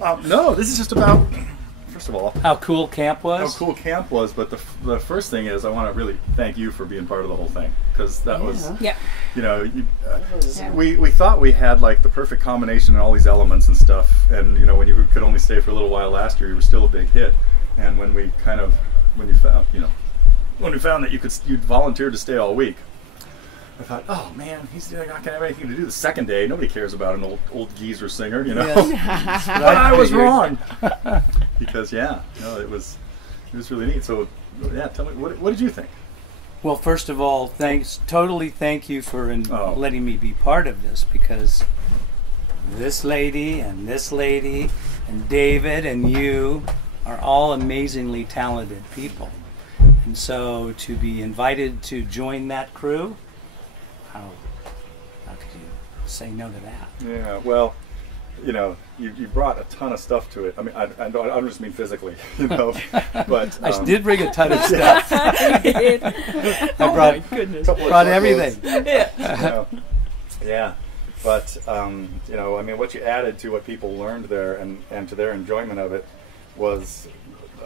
No, this is just about, first of all, how cool camp was. How cool camp was, but the first thing is I want to really thank you for being part of the whole thing, because that was, you know, we thought we had like the perfect combination and all these elements and stuff, and you know, when you could only stay for a little while last year, you were still a big hit, and when you found, you know, when we found that you'd volunteered to stay all week, I thought, oh man, he's not going to have anything to do the second day. Nobody cares about an old geezer singer, you know. Yes. But I was wrong. Because it was really neat. So yeah, tell me, what did you think? Well, first of all, totally thank you for letting me be part of this, because this lady and David and you are all amazingly talented people. And so to be invited to join that crew, how could you say no to that? Yeah, well, you know, you brought a ton of stuff to it. I mean, I don't just mean physically, you know, but I did bring a ton of stuff. I brought everything. Yeah, but you know, I mean, what you added to what people learned there and to their enjoyment of it was,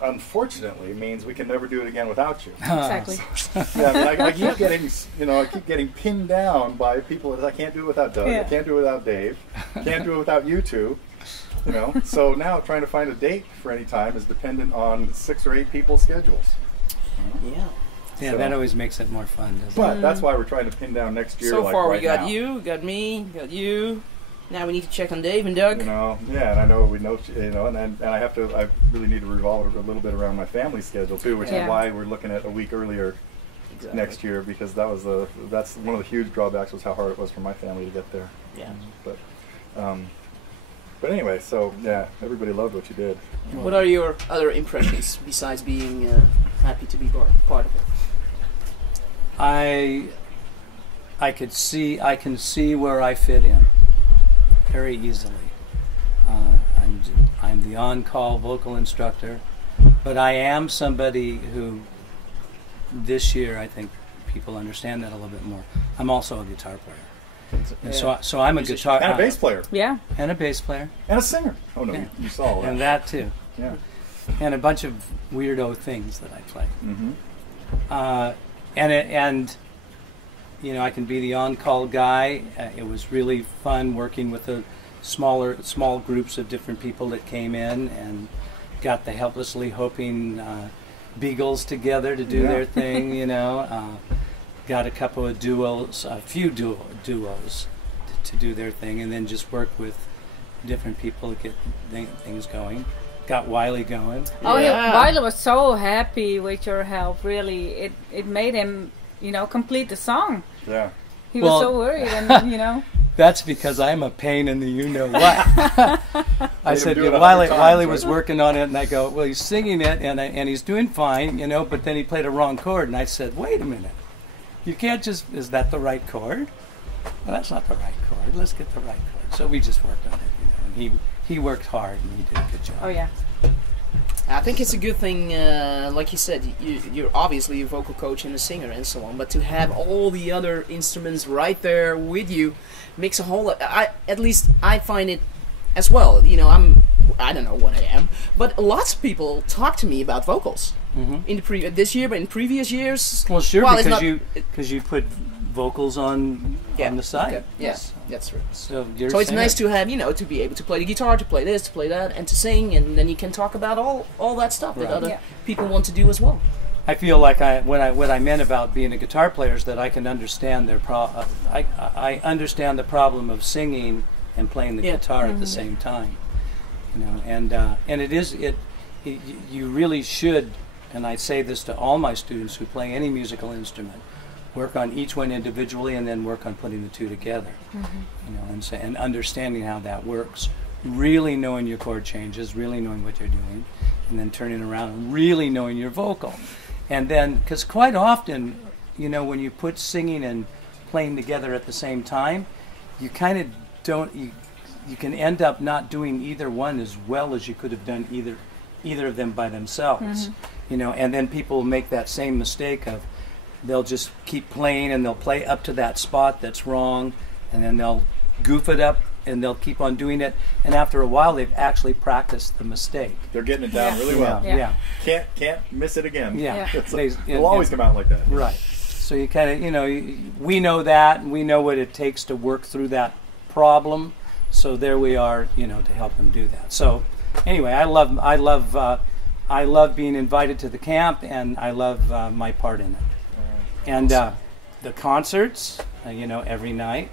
unfortunately, means we can never do it again without you. Exactly. Yeah, I mean, I keep getting pinned down by people that I can't do it without Doug. I can't do it without Dave. Can't do it without you two. You know, so now trying to find a date for any time is dependent on 6 or 8 people's schedules. Yeah, that always makes it more fun, doesn't it? But that's why we're trying to pin down next year. So like far, right we got now. you, got me, got you. Now we need to check on Dave and Doug. You know, yeah, and I know we know, you know, and I really need to revolve a little bit around my family schedule too, which is why we're looking at a week earlier next year, because that's one of the huge drawbacks, was how hard it was for my family to get there. Yeah. But anyway, so yeah, everybody loved what you did. What are your other impressions besides being happy to be part of it? I can see where I fit in very easily. I'm the on-call vocal instructor, but I am somebody who, this year, I think people understand that a little bit more. I'm also a guitar player. And so I'm a guitar and a bass player. Yeah. And a bass player. And a singer. Oh no, you saw all that. And that too. Yeah. And a bunch of weirdo things that I play. Mm-hmm. And you know, I can be the on-call guy. It was really fun working with the small groups of different people that came in and got the Helplessly Hoping Beagles together to do their thing, you know. Got a couple of duos, a few duos to do their thing, and then just work with different people to get things going. Got Wiley going. Oh yeah, Wiley was so happy with your help. Really, it made him, you know, complete the song. Yeah. He was so worried, and you know. That's because I'm a pain in the you-know-what. I said, Wiley was working on it, and I go, well, he's singing it, and he's doing fine, you know, but then he played a wrong chord, and I said, wait a minute. You can't just, is that the right chord? Well, that's not the right chord. Let's get the right chord. So we just worked on it, you know, and he worked hard, and he did a good job. Oh, yeah. I think it's a good thing, like you said, you're obviously a vocal coach and a singer and so on, but to have all the other instruments right there with you makes a whole lot. At least I find it as well. You know, I don't know what I am, but lots of people talk to me about vocals in this year, but in previous years. Well, sure, because you put vocals on the side. Okay. Yes, that's true. So it's nice to have, you know, to be able to play the guitar, to play this, to play that, and to sing, and then you can talk about all that stuff that other people want to do as well. I feel like what I meant about being a guitar player is that I can understand I understand the problem of singing and playing the guitar at the same time, you know, and you really should, and I say this to all my students who play any musical instrument, work on each one individually and then work on putting the two together, you know, and understanding how that works, really knowing your chord changes, really knowing what you're doing, and then turning around and really knowing your vocal. And then, because quite often, you know, when you put singing and playing together at the same time, you kind of don't, you can end up not doing either one as well as you could have done either of them by themselves, you know, and then people make that same mistake of, they'll just keep playing and they'll play up to that spot that's wrong, and then they'll goof it up and they'll keep on doing it, and after a while they've actually practiced the mistake. They're getting it down really well. Yeah. Can't miss it again. Yeah. It'll always come out like that. Right. So you kind of, we know that, and we know what it takes to work through that problem. So there we are, to help them do that. So anyway, I love being invited to the camp, and I love my part in it. And the concerts, every night.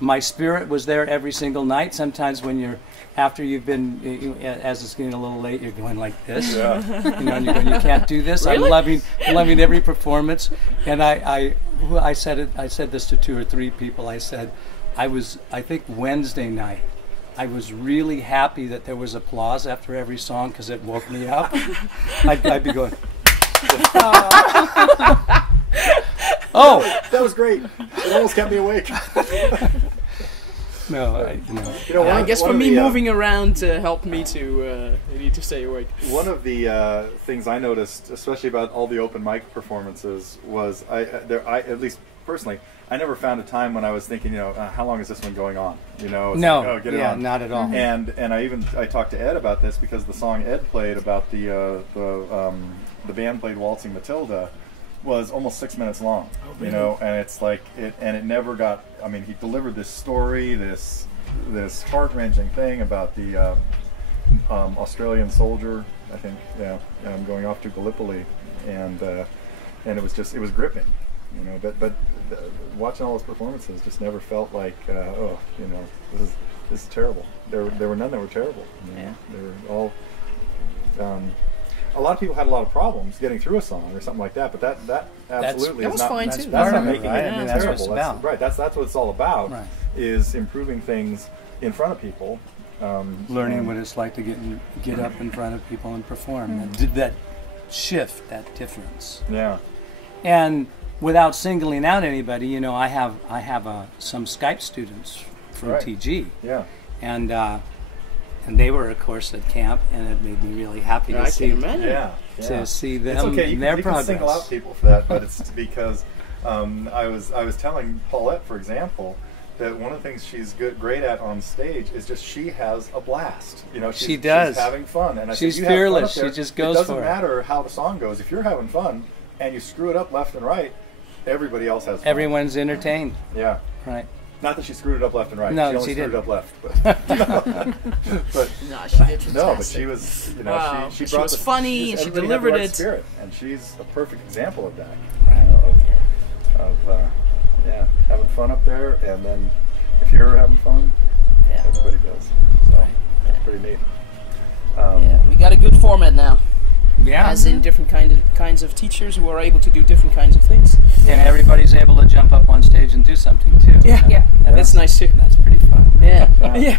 My spirit was there every single night. Sometimes when after you've been, as it's getting a little late, you're going like this. Yeah. And you're going, you can't do this. Really? I'm loving every performance. And I said this to 2 or 3 people. I said, I think Wednesday night, I was really happy that there was applause after every song because it woke me up. I'd be going, oh, that was great. It almost kept me awake. No, I guess for me, moving around helped me to stay awake. One of the things I noticed, especially about all the open mic performances, was at least personally, I never found a time when I was thinking, how long is this one going on? No, get it on. Not at all. And I talked to Ed about this because the song Ed played about the band played Waltzing Matilda was almost 6 minutes long, and it's like it never got. I mean, he delivered this story, this heart-wrenching thing about the Australian soldier, I think, going off to Gallipoli, and it was gripping, But watching all those performances just never felt like, this is terrible. There were none that were terrible. They were all. A lot of people had a lot of problems getting through a song or something like that, but that absolutely is not. Fine too. That's not making right? it That's terrible. what it's about. Right. That's what it's all about. Right. Is improving things in front of people. Learning what it's like to get up in front of people and perform. That shift, that difference. Yeah. And without singling out anybody, I have some Skype students from TG. Yeah. And they were, of course, at camp, and it made me really happy to see them It's okay. and their you progress. can single out people for that, but it's because I was telling Paulette, for example, that one of the things she's great at on stage is just she has a blast. She does. She's having fun, and she's fearless. She just goes for it. It doesn't matter how the song goes. If you're having fun and you screw it up left and right, everybody else has fun. Everyone's entertained. Yeah. Right. Not that she screwed it up left and right. No, she only she screwed did. it up left. But no, she did fantastic. No, but she was, wow. she was funny and she delivered had the right it. Spirit, and she's a perfect example of that. Right. Of having fun up there, and then if you're having fun, everybody does. So it's pretty neat. We got a good format now. Yeah. As in different kinds of teachers who are able to do different kinds of things. And everybody's able to jump up on stage and do something too. Yeah. That's nice too. That's pretty fun. Yeah. Yeah.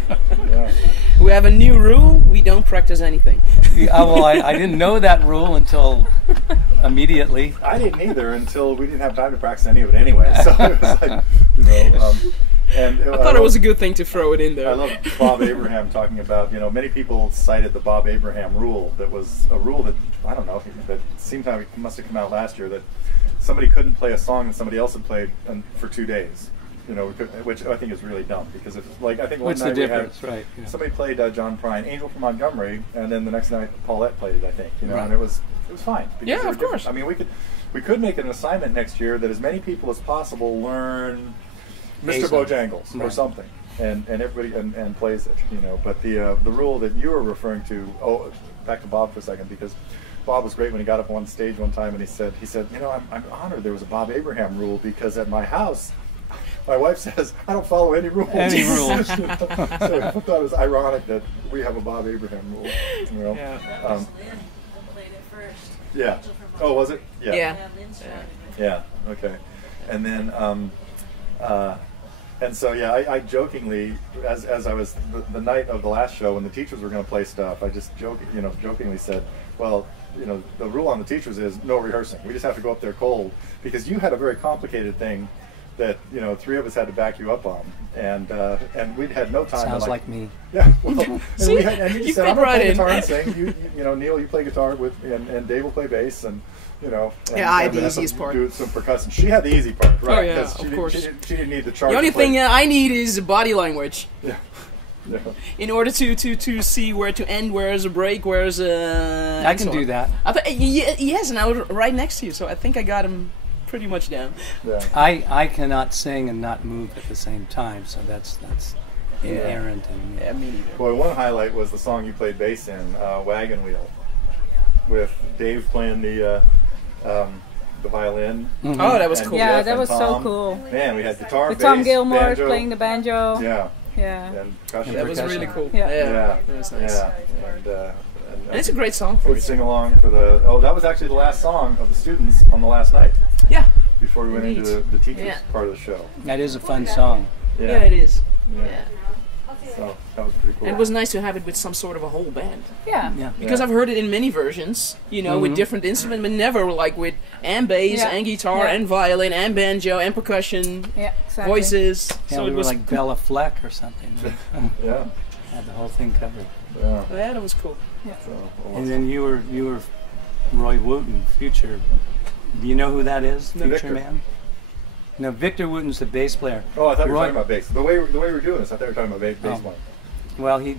We have a new rule. We don't practice anything. Well, I didn't know that rule until immediately. I didn't either until we didn't have time to practice any of it anyway. So it was like, and I thought it was a good thing to throw it in there. I love Bob Abraham talking about, many people cited the Bob Abraham rule. That was a rule that, I don't know, that seemed like it must have come out last year, that somebody couldn't play a song that somebody else had played for 2 days. Which I think is really dumb, because I think one night we had somebody played John Prine, Angel from Montgomery, and then the next night Paulette played it, I think, and it was fine. Yeah, of course. I mean, we could make it an assignment next year that as many people as possible learn Mr. Bojangles or something, and everybody and plays it, But the rule that you were referring to, back to Bob for a second, because Bob was great when he got up on stage one time and he said, I'm honored there was a Bob Abraham rule, because at my house, my wife says I don't follow any rules. So I thought it was ironic that we have a Bob Abraham rule. Played it first. Yeah. Oh, was it? Yeah. Yeah. Okay. And then, and so I jokingly, as I was the night of the last show when the teachers were going to play stuff, I just jokingly said, well, the rule on the teachers is no rehearsing. We just have to go up there cold, because you had a very complicated thing that three of us had to back you up on, and we'd had no time. Sounds like me. Yeah. Well, and you said, I'm gonna right play in. guitar and sing. Neil, you play guitar and Dave will play bass, and I had the easiest part. Do some percussion. She had the easy part, right? Oh yeah, of course. She didn't need the chart. The only thing I need is body language. Yeah. Yeah. In order to see where to end, where's a break, where's a... I can do that. Yes, and I was right next to you, so I think I got him pretty much down. Yeah. I cannot sing and not move at the same time, so that's inherent in me. Yeah, me neither. Well, one highlight was the song you played bass in, Wagon Wheel, with Dave playing the violin. Mm-hmm. Oh, that was cool. Yeah, Jeff that and was Tom. so cool. Man, we had guitar, With bass, Tom Gilmore banjo. playing the banjo. Yeah. Yeah. And percussion. That was really cool. Yeah. Yeah. That was nice. Yeah. And it's a great song for We'd you. sing along for the. Oh, that was actually the last song of the students on the last night Yeah. before we went Indeed. into the teachers Yeah. part of the show. That is a fun song. Yeah, it is. Yeah. So that was pretty cool. And it was nice to have it with some sort of a whole band. Yeah. Yeah. Because I've heard it in many versions, with different instruments, but never like with and bass Yeah. and guitar Yeah. and violin and banjo and percussion, Yeah, exactly. voices. Yeah, so we it were was like Bella Fleck or something. Yeah. Had the whole thing covered. Yeah. yeah, that was cool. So, And then you were Roy Wooten, Future. Do you know who that is? No, Future Victor. Man? No, Victor Wooten's the bass player. Oh, I thought you were Roy- talking about bass. The way we were doing this, I thought you were talking about bass Oh. playing. Well, he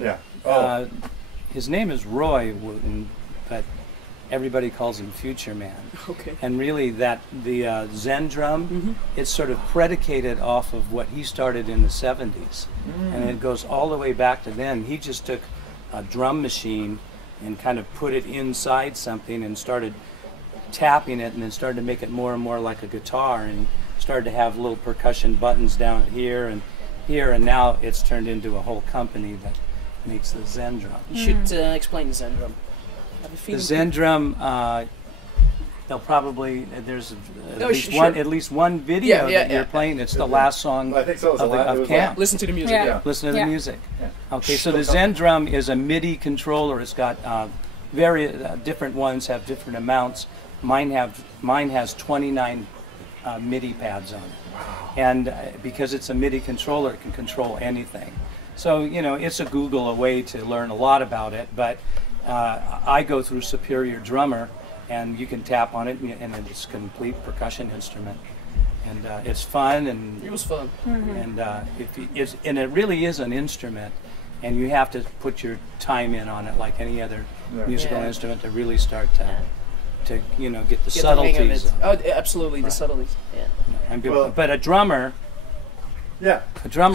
Yeah. Oh. his name is Roy Wooten, but everybody calls him Future Man. Okay. And really, the Zen drum, it's sort of predicated off of what he started in the 70s, and it goes all the way back to then. He just took a drum machine and kind of put it inside something and started tapping it, and then started to make it more and more like a guitar, and started to have little percussion buttons down here and here, and now it's turned into a whole company that makes the Zen drum. You should explain the Zen drum. I have a The feeling Zen drum, they'll probably there's sure. at least one video Yeah, that you're playing. It's the last song I think so. It was of camp. Listen to the music. Yeah. Yeah. Listen to the Yeah. music. Yeah. Okay, so the Zen drum is a MIDI controller. It's got very different ones have different amounts. Mine has 29 MIDI pads on it, and because it's a MIDI controller, it can control anything. So it's a Google away to learn a lot about it. But I go through Superior Drummer, and you can tap on it, and it's a complete percussion instrument, and it's fun and It was fun. and and it really is an instrument, and you have to put your time in on it like any other musical Yeah. instrument to really start to get the Get the hang of subtleties. it. of it. Oh, absolutely, the Right. subtleties. Yeah. Well- But a drummer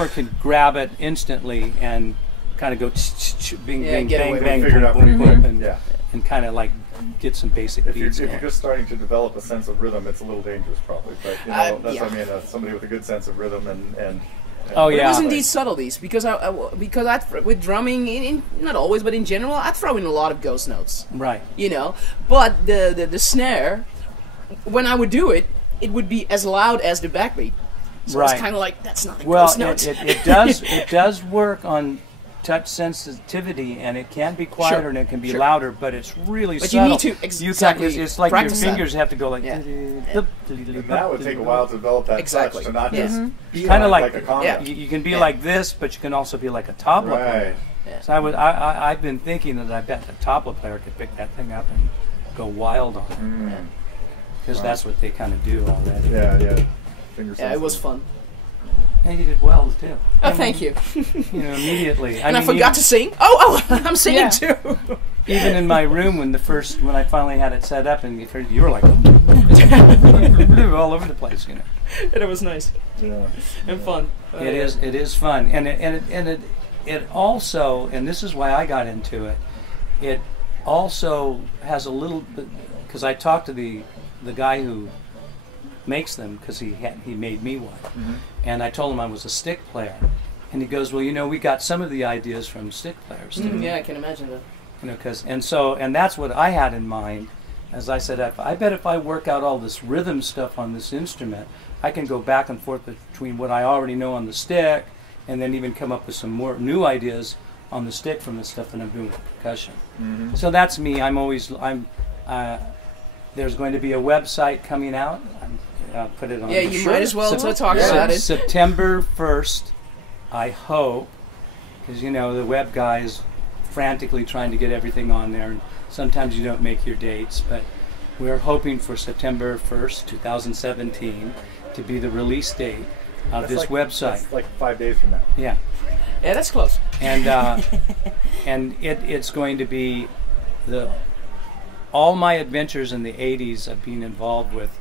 can grab it instantly and kind of go bing, Yeah, bang, get bang, away with bang, it. Figure it boom, out boom, pretty boom, quick. and, Yeah. and kind of like get some basic If you're beats going. just starting to develop a sense of rhythm, it's a little dangerous, probably. But that's yeah. what I mean. Somebody with a good sense of rhythm and Oh But yeah, it was indeed subtleties because with drumming, not always, but in general, I'd throw in a lot of ghost notes. right. But the snare, when I would do it, it would be as loud as the backbeat. So Right. it's kind of like that's not a Well, ghost note. it does work on touch sensitivity, and it can be quieter Sure, and it can be sure. louder, but it's really But you subtle. need to exactly It's like your practice that. fingers have to go like. Yeah. that would take a while to develop that Exactly. touch to not Yeah. just You kind of like a combo. Yeah. you can be Yeah. like this, but you can also be like a tabla player. Right. So I've been thinking that I bet the tabla player could pick that thing up and go wild on it, because that's what they kind of do already. Yeah. Finger Yeah, it was sensitive. fun. And you did well too. Oh, thank you. Immediately. And I mean, forgot to sing. Oh, I'm singing Yeah. too. even in my room when I finally had it set up, and you were like all over the place, And it was nice Yeah. and fun. It is fun, and it also, and this is why I got into it. It also has a little bit, because I talked to the guy who makes them, because he made me one, and I told him I was a stick player, and he goes, well, we got some of the ideas from stick players too. Yeah, I can imagine that. And that's what I had in mind. As I said, I bet if I work out all this rhythm stuff on this instrument, I can go back and forth between what I already know on the stick, and then even come up with some more new ideas on the stick from the stuff that I'm doing with percussion. So that's me. There's going to be a website coming out. put it on. Yeah, you might as well talk about it. September 1st, I hope, because you know the web guys frantically trying to get everything on there, and sometimes you don't make your dates, but we're hoping for September 1st, 2017 to be the release date of this website. That's like 5 days from now. Yeah. Yeah, that's close. And and it's going to be all my adventures in the 80s of being involved with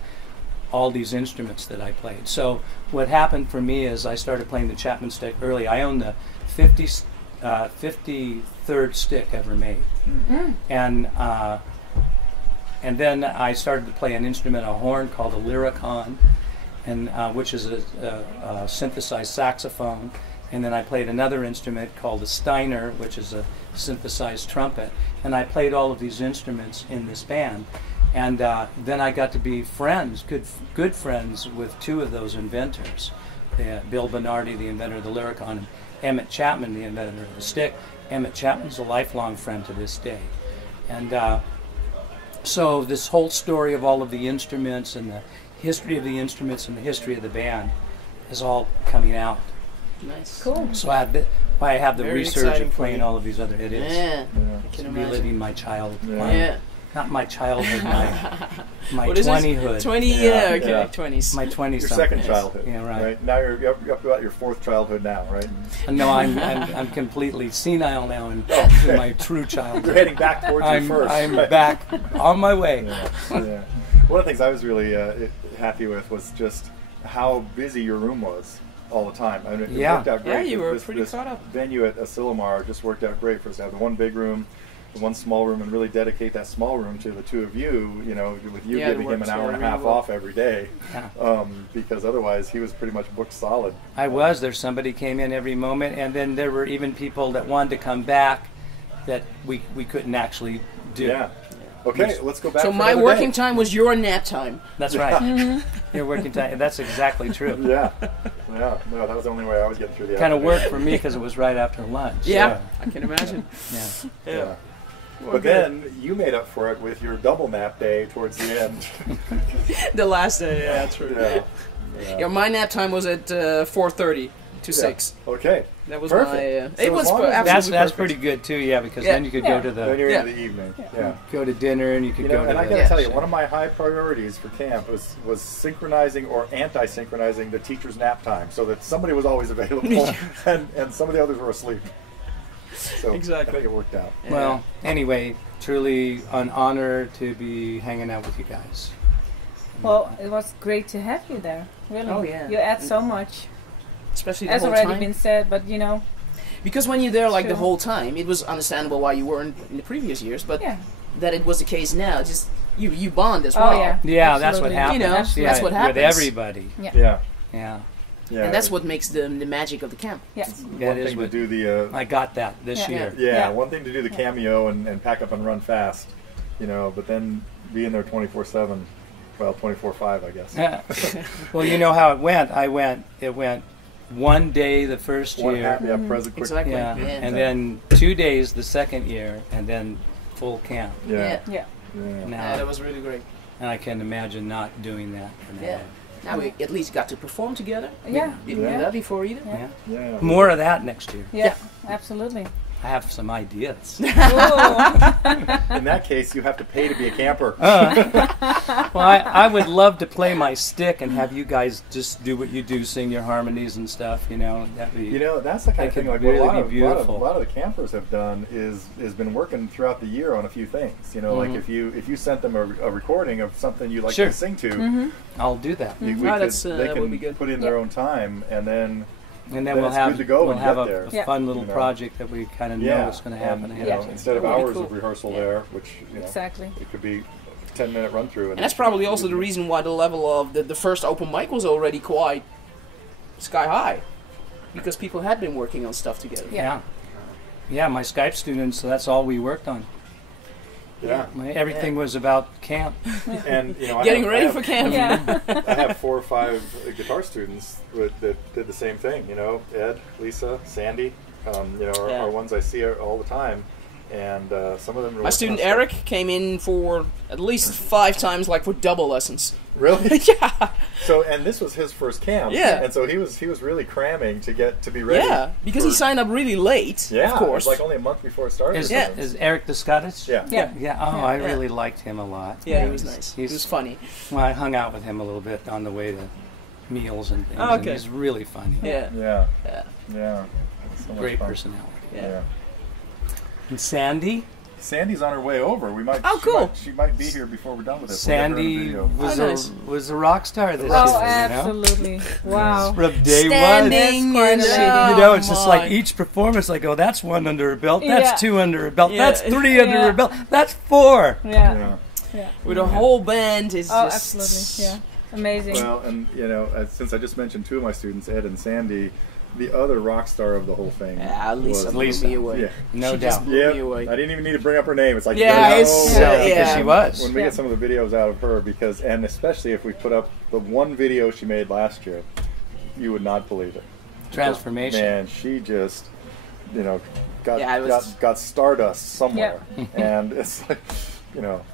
all these instruments that I played. So what happened for me is I started playing the Chapman stick early. I own the 53rd stick ever made. Mm-hmm. And then I started to play an instrument, a horn called a Lyricon, and which is a synthesized saxophone. And then I played another instrument called a Steiner, which is a synthesized trumpet. And I played all of these instruments in this band. And then I got to be friends, good friends with two of those inventors. Bill Bernardi, the inventor of the Lyricon, and Emmett Chapman, the inventor of the stick. Emmett Chapman's a lifelong friend to this day. And so this whole story of all of the instruments and the history of the instruments and the history of the band is all coming out. Nice. Cool. So I have the Very research of playing all of these other. It is. Yeah. It's reliving my childhood. Yeah. Not my childhood, my what is 20-hood. 20, okay, 20s. My 20s. Your second childhood. Yeah, right. Now you're up about your fourth childhood now, right? No, I'm completely senile now in my true childhood. You're heading back towards your first. I'm back on my way. Yeah. One of the things I was really happy with was just how busy your room was all the time. I mean, it worked out great. Yeah, you were pretty caught up. Venue at Asilomar just worked out great for us to have the one big room, the one small room, and really dedicate that small room to the two of you, you know, with you giving him an hour and a half off every day, because otherwise he was pretty much booked solid. There's somebody came in every moment, and then there were even people that wanted to come back that we couldn't actually do. Yeah. Okay, let's go back. So my working time was your nap time. That's right. Your working time. That's exactly true. Yeah. No, that was the only way I was getting through the kind of worked for me because it was right after lunch. Yeah, I can imagine. Yeah. But then you made up for it with your double nap day towards the end. The last day, yeah, true. Yeah, my nap time was at 4:30 to 6. Okay. That was perfect. It was absolutely that's pretty good too, because then you could go to the... Then you're in the evening. Yeah. Go to dinner and you could go to and I got to tell you, one of my high priorities for camp was synchronizing or anti-synchronizing the teacher's nap time so that somebody was always available and some of the others were asleep. So exactly. I think it worked out. Well, anyway, truly an honor to be hanging out with you guys. Well, it was great to have you there. Really. Oh, yeah. You add so much. Especially the As whole already time. Been said, but you know. Because when you're there the whole time, it was understandable why you weren't in the previous years, but that it was the case now, just you bond as well. Oh, yeah. Yeah, that's what happens. You know, that's what happens. With everybody. Yeah. And that's what makes the magic of the camp. Yeah. One thing to do the... I got that this year. Yeah, one thing to do the cameo and pack up and run fast, but then being there 24/7, well, 24/5, I guess. Well, you know how it went. It went 1 day the first year. Present quick. Exactly. And then 2 days the second year, and then full camp. Yeah. Now, that was really great. And I can imagine not doing that for now. Yeah. Now we at least got to perform together. Yeah. We didn't do that before either. Yeah. More of that next year. Yeah, absolutely. I have some ideas. In that case, you have to pay to be a camper. Well, I would love to play my stick and have you guys just do what you do, sing your harmonies and stuff. That'd be. That's the kind of thing like really what be beautiful. A lot of the campers have done is been working throughout the year on a few things. Like if you sent them a recording of something you like to sing to, I'll do that. They can be good. put in their own time, and then. And then we'll have a fun little project that we kind of know is going to happen. Instead of hours of rehearsal there, which exactly, it could be a 10-minute run through. And that's probably also the reason why the level of the first open mic was already quite sky high, because people had been working on stuff together. Yeah. My Skype students. So that's all we worked on. Yeah. Everything was about camp. And getting ready for camp. I have 4 or 5 guitar students that did the same thing. Ed, Lisa, Sandy, are ones I see all the time. and some of them. My student Eric came in for at least 5 times, like for double lessons. Really? Yeah. So, and this was his first camp. Yeah. And so he was really cramming to be ready. Yeah, because he signed up really late. Yeah, of course. It was like only a month before it started. Is Eric the Scottish? Yeah. Yeah. Oh, I really liked him a lot. Yeah, he was nice. He was funny. Well, I hung out with him a little bit on the way to meals and things. Oh, okay. And he's really funny. Yeah. So great personality. Yeah. And Sandy? Sandy's on her way over. We might. Oh, cool. She might be here before we're done with this. Sandy was a rock star this year. Oh, absolutely! Wow. From day Standing one, and, it's just like each performance. Like, oh, that's 1 under her belt. That's 2 under her belt. That's 3 under her belt. That's 4. Yeah. With a whole band is just absolutely. Yeah. Amazing. Well, and since I just mentioned 2 of my students, Ed and Sandy, the other rock star of the whole thing. Lisa blew me away. Yeah. No doubt. Blew me away. I didn't even need to bring up her name. It's like because she was. When we get some of the videos out of her, and especially if we put up the one video she made last year, you would not believe it. Transformation. Man, she just, got stardust somewhere, and it's like,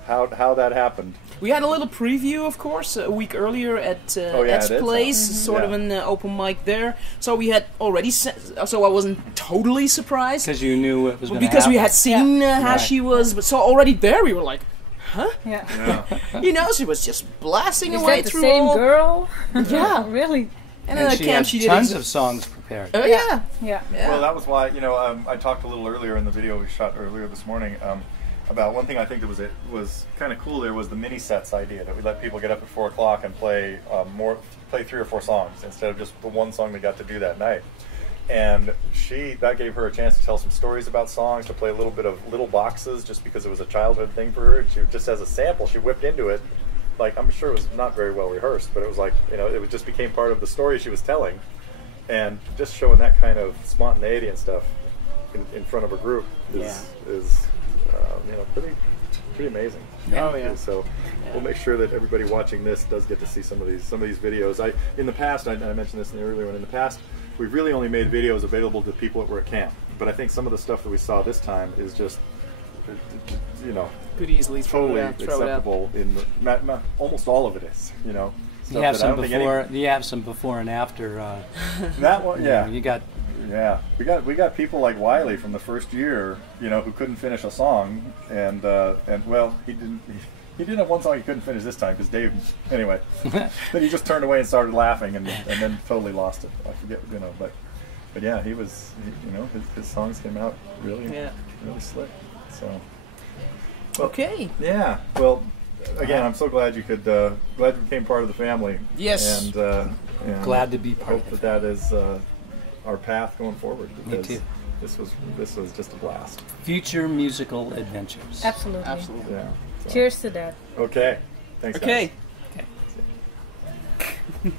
how that happened. We had a little preview, of course, a week earlier at Ed's place, sort of an open mic there. So we had already, so I wasn't totally surprised. Because you knew it was going to happen. Because we had seen how she was, but so already there we were like, huh? Yeah. She was just blasting Is away that the through same all... girl? Yeah. Really? And then she had tons of songs prepared. Oh, yeah. Well, that was why, I talked a little earlier in the video we shot earlier this morning, about one thing I think that was kind of cool there was the mini sets idea, that we let people get up at 4 o'clock and play 3 or 4 songs instead of just the one song they got to do that night. And that gave her a chance to tell some stories about songs, to play a little bit of Little Boxes, just because it was a childhood thing for her. She just as a sample, she whipped into it. Like, I'm sure it was not very well rehearsed, but it was like, it just became part of the story she was telling, and just showing that kind of spontaneity and stuff in front of a group is pretty amazing. Oh yeah. So we'll make sure that everybody watching this does get to see some of these videos. In the past, I mentioned this in the earlier one. In the past, we've really only made videos available to people that were at camp. But I think some of the stuff that we saw this time is just, could easily totally acceptable. Almost all of it is. You have some before and after. That one, You got. Yeah, we got people like Wiley from the first year, who couldn't finish a song, and well, he did have one song he couldn't finish this time because Dave. Anyway, then he just turned away and started laughing, and then totally lost it. I forget, but yeah, he was, his songs came out really slick. So okay. Yeah. Well, again, I'm so glad you became part of the family. Yes. And glad to be part of it. That is our path going forward. Me too. This was just a blast. Future musical adventures. Absolutely. Yeah. So. Cheers to that. Okay. Thanks, guys. Okay.